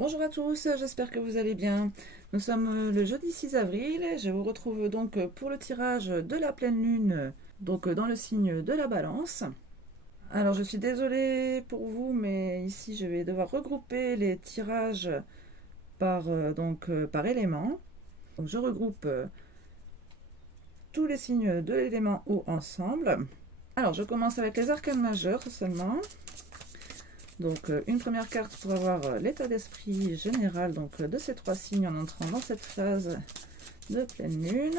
Bonjour à tous, j'espère que vous allez bien. Nous sommes le jeudi 6 avril et je vous retrouve donc pour le tirage de la pleine lune, donc dans le signe de la Balance. Alors je suis désolée pour vous, mais ici je vais devoir regrouper les tirages par élément. Donc je regroupe tous les signes de l'élément eau ensemble. Alors je commence avec les arcanes majeures seulement. Donc une première carte pour avoir l'état d'esprit général de ces trois signes en entrant dans cette phase de pleine lune.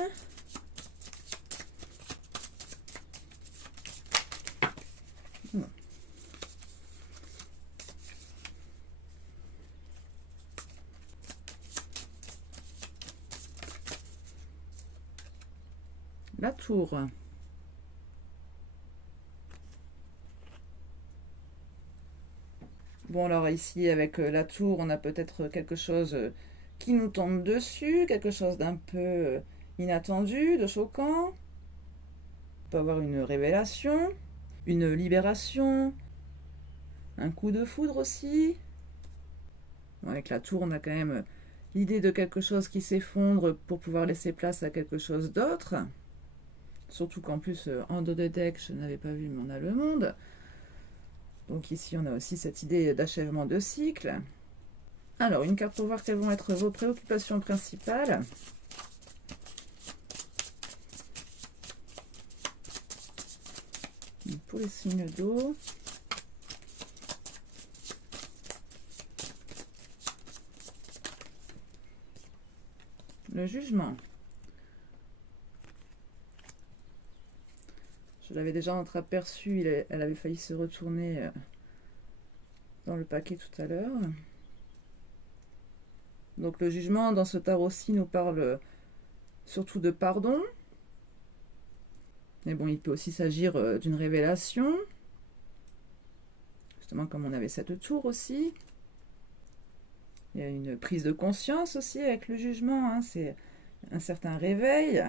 La tour. Bon alors ici avec la tour on a peut-être quelque chose qui nous tombe dessus, quelque chose d'un peu inattendu, de choquant. On peut avoir une révélation, une libération, un coup de foudre aussi. Bon, avec la tour on a quand même l'idée de quelque chose qui s'effondre pour pouvoir laisser place à quelque chose d'autre. Surtout qu'en plus en dos de deck je n'avais pas vu mais on a le monde. Donc ici on a aussi cette idée d'achèvement de cycle. Alors, une carte pour voir quelles vont être vos préoccupations principales. Pour les signes d'eau. Le jugement. Je l'avais déjà entreaperçu, elle avait failli se retourner dans le paquet tout à l'heure. Donc le jugement dans ce tarot-ci nous parle surtout de pardon. Mais bon, il peut aussi s'agir d'une révélation. Justement comme on avait cette tour aussi. Il y a une prise de conscience aussi avec le jugement. Hein. C'est un certain réveil.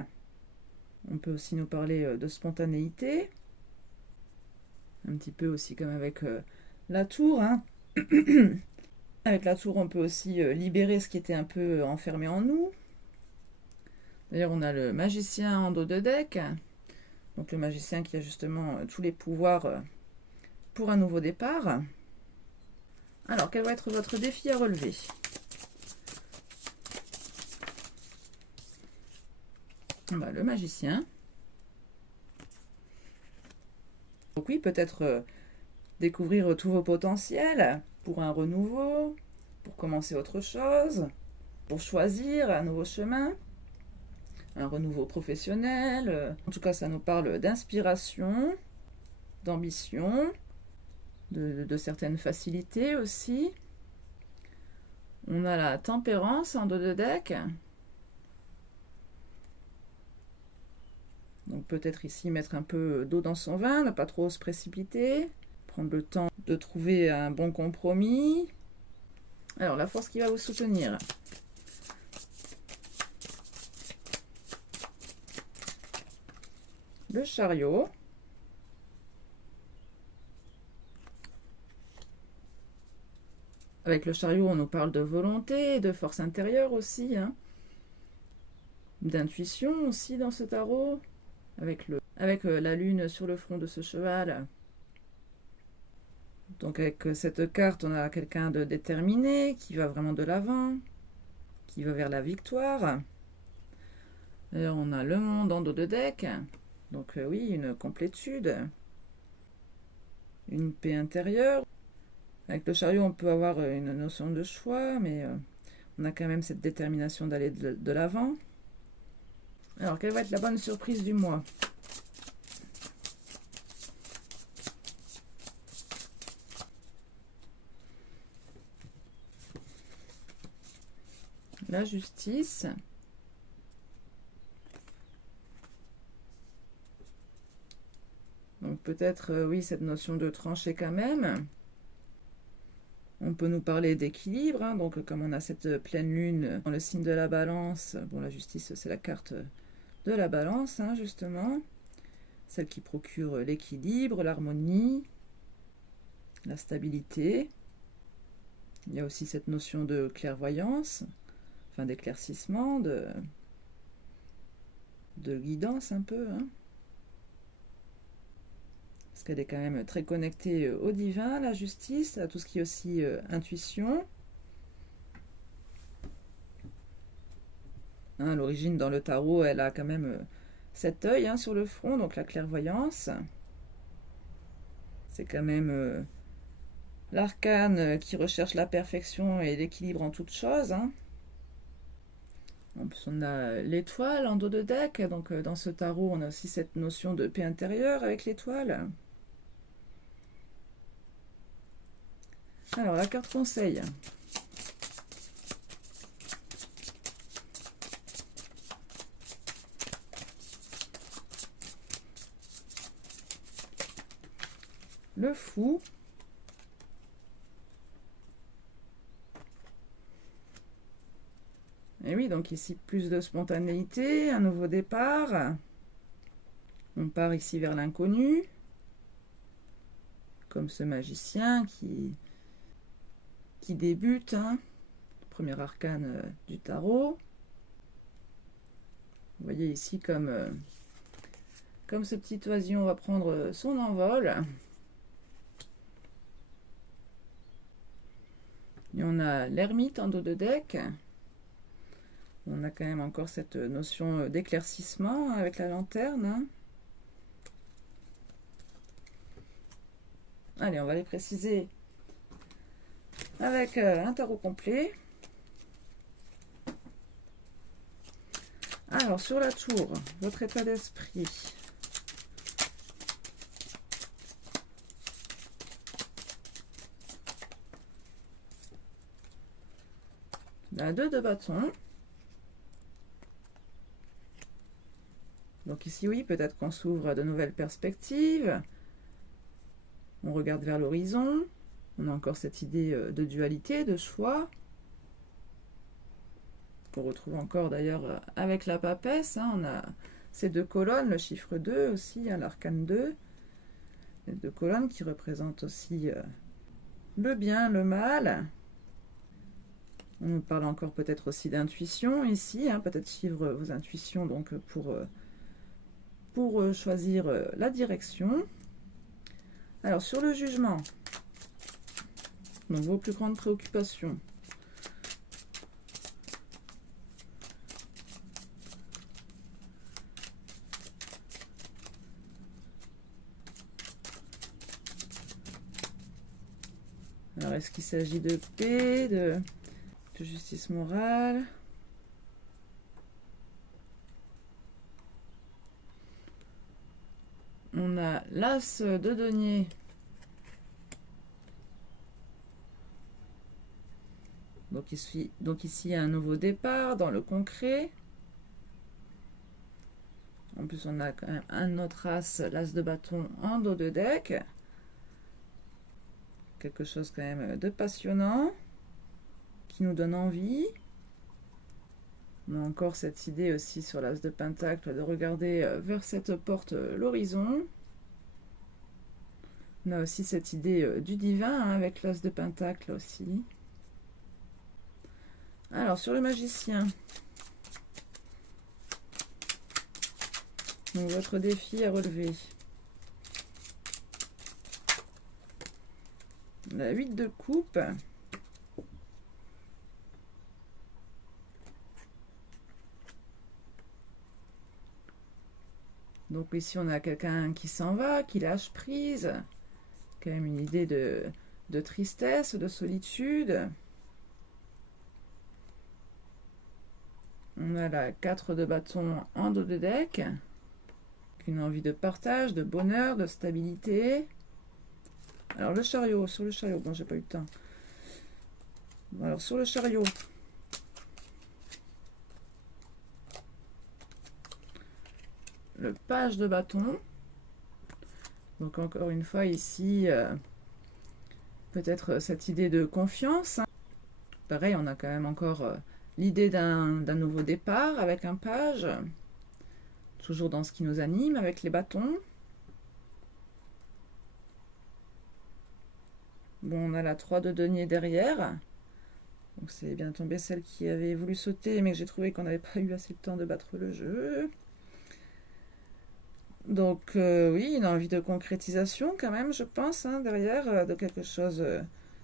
On peut aussi nous parler de spontanéité. Un petit peu aussi comme avec la tour. Hein. Avec la tour, on peut aussi libérer ce qui était un peu enfermé en nous. D'ailleurs, on a le magicien en dos de deck. Donc le magicien qui a justement tous les pouvoirs pour un nouveau départ. Alors, quel va être votre défi à relever? Le magicien. Donc oui, peut-être découvrir tous vos potentiels pour un renouveau, pour commencer autre chose, pour choisir un nouveau chemin, un renouveau professionnel. En tout cas, ça nous parle d'inspiration, d'ambition, de certaines facilités aussi. On a la tempérance en dos de deck. Donc peut-être ici mettre un peu d'eau dans son vin, ne pas trop se précipiter, prendre le temps de trouver un bon compromis. Alors la force qui va vous soutenir. Le chariot. Avec le chariot, on nous parle de volonté, de force intérieure aussi, hein. D'intuition aussi dans ce tarot, avec la lune sur le front de ce cheval. Donc avec cette carte, on a quelqu'un de déterminé, qui va vraiment de l'avant, qui va vers la victoire. D'ailleurs, on a le monde en dos de deck, donc oui, une complétude, une paix intérieure. Avec le chariot, on peut avoir une notion de choix, mais on a quand même cette détermination d'aller de l'avant. Alors, quelle va être la bonne surprise du mois? La justice. Donc peut-être, oui, cette notion de trancher quand même. On peut nous parler d'équilibre, hein, donc comme on a cette pleine lune dans le signe de la balance, bon la justice c'est la carte de la balance, hein, justement, celle qui procure l'équilibre, l'harmonie, la stabilité. Il y a aussi cette notion de clairvoyance, enfin d'éclaircissement, de guidance un peu, hein. Parce qu'elle est quand même très connectée au divin, la justice, à tout ce qui est aussi intuition. Hein, à l'origine, dans le tarot, elle a quand même cet œil, hein, sur le front, donc la clairvoyance. C'est quand même l'arcane qui recherche la perfection et l'équilibre en toutes choses, hein. En plus, on a l'étoile en dos de deck, donc dans ce tarot, on a aussi cette notion de paix intérieure avec l'étoile. Alors, la carte conseil. Le fou. Et oui, donc ici, plus de spontanéité, un nouveau départ. On part ici vers l'inconnu. Comme ce magicien qui débute, hein. Premier arcane du tarot. Vous voyez ici comme ce petit oisillon va prendre son envol. Et on a l'ermite en dos de deck. On a quand même encore cette notion d'éclaircissement avec la lanterne, hein. Allez, on va les préciser avec un tarot complet. Alors, sur la tour, votre état d'esprit. La 2 de bâton. Donc ici, oui, peut-être qu'on s'ouvre à de nouvelles perspectives. On regarde vers l'horizon. On a encore cette idée de dualité, de choix. Qu'on retrouve encore d'ailleurs avec la papesse, hein. On a ces deux colonnes, le chiffre 2 aussi, hein, l'arcane 2. Les deux colonnes qui représentent aussi le bien, le mal. On nous parle encore peut-être aussi d'intuition ici, hein, peut-être suivre vos intuitions donc pour choisir la direction. Alors sur le jugement, donc vos plus grandes préoccupations. Alors est-ce qu'il s'agit de paix, de justice morale? On a l'as de denier. Donc ici, un nouveau départ dans le concret. En plus, on a quand même un autre as, l'as de bâton en dos de deck. Quelque chose quand même de passionnant, qui nous donne envie. On a encore cette idée aussi sur l'as de pentacle de regarder vers cette porte l'horizon. On a aussi cette idée du divin, hein, avec l'as de pentacle aussi. Alors sur le magicien. Donc votre défi à relever. La 8 de coupe. Donc ici on a quelqu'un qui s'en va, qui lâche prise. Quand même une idée de tristesse, de solitude. On a la 4 de bâton en dos de deck. Une envie de partage, de bonheur, de stabilité. Alors le chariot, sur le chariot, bon j'ai pas eu le temps. Bon, alors sur le chariot. Le page de bâton. Donc encore une fois ici, peut-être cette idée de confiance, hein. Pareil, on a quand même encore l'idée d'un nouveau départ avec un page. Toujours dans ce qui nous anime avec les bâtons. Bon, on a la 3 de denier derrière. Donc c'est bien tombé celle qui avait voulu sauter, mais que j'ai trouvé qu'on n'avait pas eu assez de temps de battre le jeu. Donc oui, une envie de concrétisation quand même, je pense, hein, derrière, de quelque chose,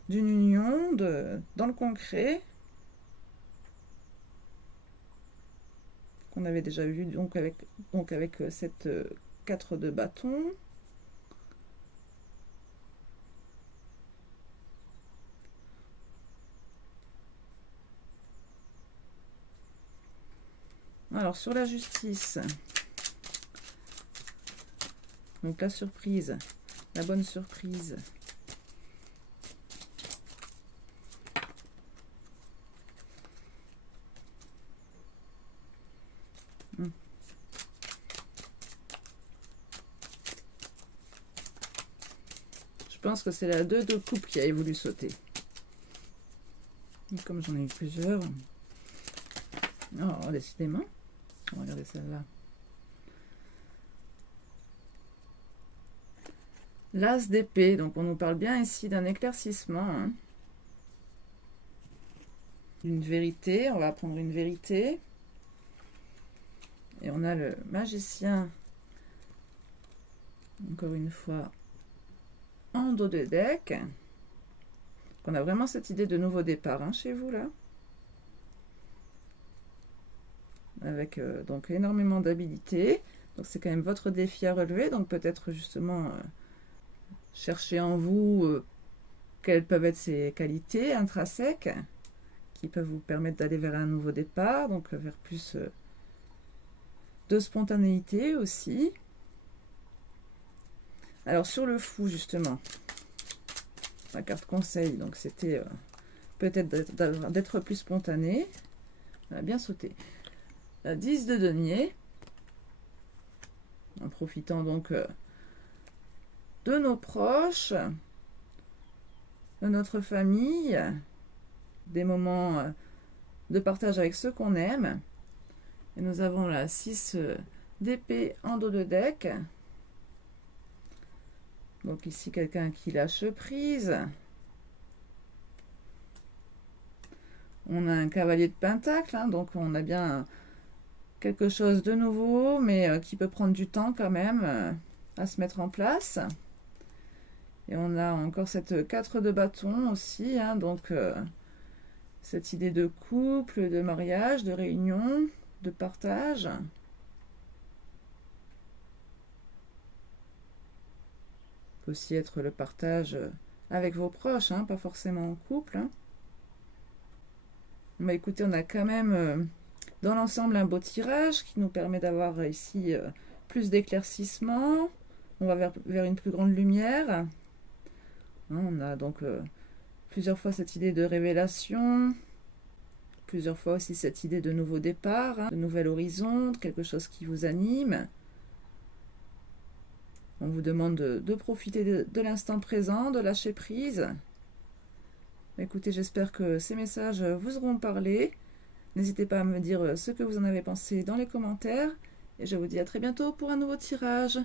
d'une union, dans le concret, qu'on avait déjà vu donc avec cette 4 de bâton. Alors sur la justice, donc la surprise, la bonne surprise. Je pense que c'est la 2 de coupe qui avait voulu sauter. Et comme j'en ai eu plusieurs. Oh, décidément. On va regarder celle-là. L'as d'épée. Donc on nous parle bien ici d'un éclaircissement. Hein. Une vérité. On va apprendre une vérité. Et on a le magicien. Encore une fois. En dos de deck. On a vraiment cette idée de nouveau départ hein, chez vous là. Avec donc énormément d'habilité. Donc c'est quand même votre défi à relever. Donc peut-être justement chercher en vous quelles peuvent être ces qualités intrinsèques qui peuvent vous permettre d'aller vers un nouveau départ. Donc vers plus de spontanéité aussi. Alors sur le fou justement. La carte conseil, donc c'était peut-être d'être plus spontané. On a bien sauté. La 10 de denier. En profitant donc de nos proches, de notre famille, des moments de partage avec ceux qu'on aime. Et nous avons la 6 d'épée en dos de deck. Donc ici, quelqu'un qui lâche prise. On a un cavalier de pentacle, hein, donc on a bien quelque chose de nouveau, mais qui peut prendre du temps quand même à se mettre en place. Et on a encore cette 4 de bâton aussi, hein, donc cette idée de couple, de mariage, de réunion, de partage. Aussi être le partage avec vos proches, hein, pas forcément en couple. Hein. Bah, écoutez, on a quand même dans l'ensemble un beau tirage qui nous permet d'avoir ici plus d'éclaircissement. On va vers une plus grande lumière. Hein, on a donc plusieurs fois cette idée de révélation, plusieurs fois aussi cette idée de nouveau départ, hein, de nouvel horizon, quelque chose qui vous anime. On vous demande de profiter de l'instant présent, de lâcher prise. Écoutez, j'espère que ces messages vous auront parlé. N'hésitez pas à me dire ce que vous en avez pensé dans les commentaires. Et je vous dis à très bientôt pour un nouveau tirage.